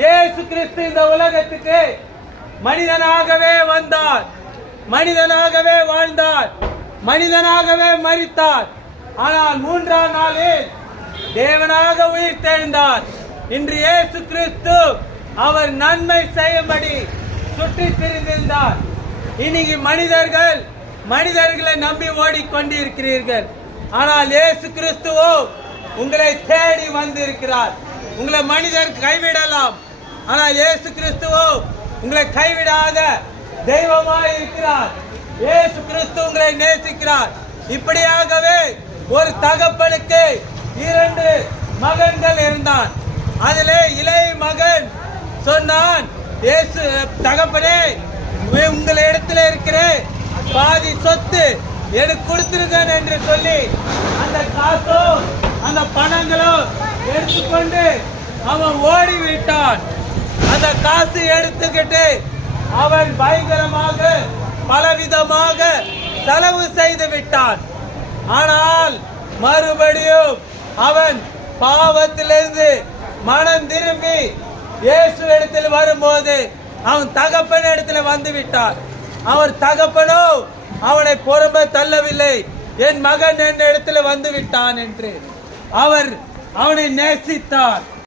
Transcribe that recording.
இயேசு கிறிஸ்து இந்த உலகத்துக்கு மனிதனாகவே வந்தார், மனிதனாகவே வாழ்ந்தார், மனிதனாகவே மரித்தார். ஆனால் மூன்றாம் நாளில் தேவனாக உயிர்த்தெழுந்தார். இன்று இயேசு கிறிஸ்து அவர் நன்மை செய்யும்படி சுற்றி திரிந்திருந்தார். இன்னைக்கு மனிதர்களை நம்பி ஓடிக்கொண்டிருக்கிறீர்கள். ஆனால் இயேசு கிறிஸ்துவோ உங்களை தேடி வந்திருக்கிறார். உங்களை மனிதர் கைவிடலாம், ஆனால் இயேசு கிறிஸ்துவோ உங்களை கைவிடாத தெய்வமாய் இருக்கிறார். இயேசு கிறிஸ்து உங்களை நேசிக்கிறார். இப்படியாகவே ஒரு தகப்பனுக்கு 2 மகன்கள் இருந்தான். அதிலே இளைய மகன் சொன்னான், இயேசு தகப்பனே, உங்களிடத்தில் இருக்கிற பாதி சொத்து எனக்கு கொடுத்துருங்க என்று சொல்லி அந்த காசோ அந்த பணங்களோ எடுத்துக்கொண்டு அவன் ஓடிவிட்டான். அந்த காசு எடுத்துக்கிட்டு அவன் பயங்கரமாக பலவிதமாக செலவு செய்து விட்டான். ஆனால் மறுபடியும் அவன் பாவத்திலிருந்து மனம் திரும்பி இயேசு இடத்தில் வரும்போது அவன் தகப்பன் இடத்துல வந்து விட்டான். அவர் தகப்பனோ அவனை புறம்ப தள்ளவில்லை. என் மகன் என் இடத்துல வந்து விட்டான் என்று அவர் அவனை நேசித்தார்.